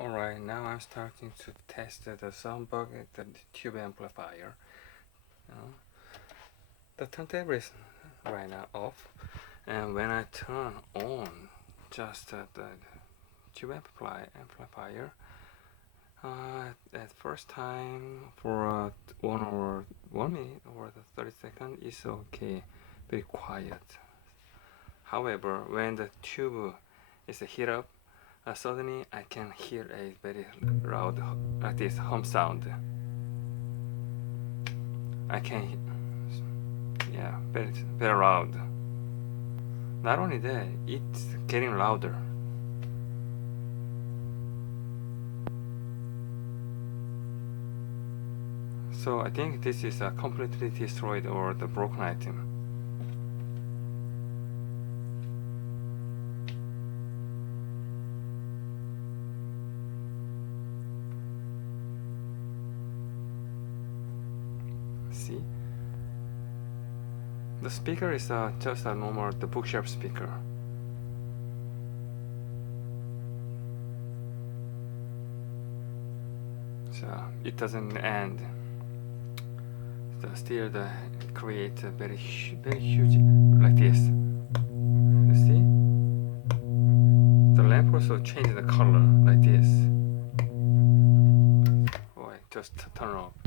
Alright, now I'm starting to test the Sunbuck, the tube amplifier. The turntable is right now off, and when I turn on just the tube amplifier, at first time for 1 minute or 30 seconds is okay, very quiet. However, when the tube is heat up, suddenly I can hear a very loud, like this hum sound. I can, yeah, very loud. Not only that, it's getting louder. So I think this is a completely destroyed or the broken item. See? The speaker is just a normal the bookshelf speaker. So it doesn't end. So still create a very huge like this. You see? The lamp also changes the color like this. Oh, I just turn off.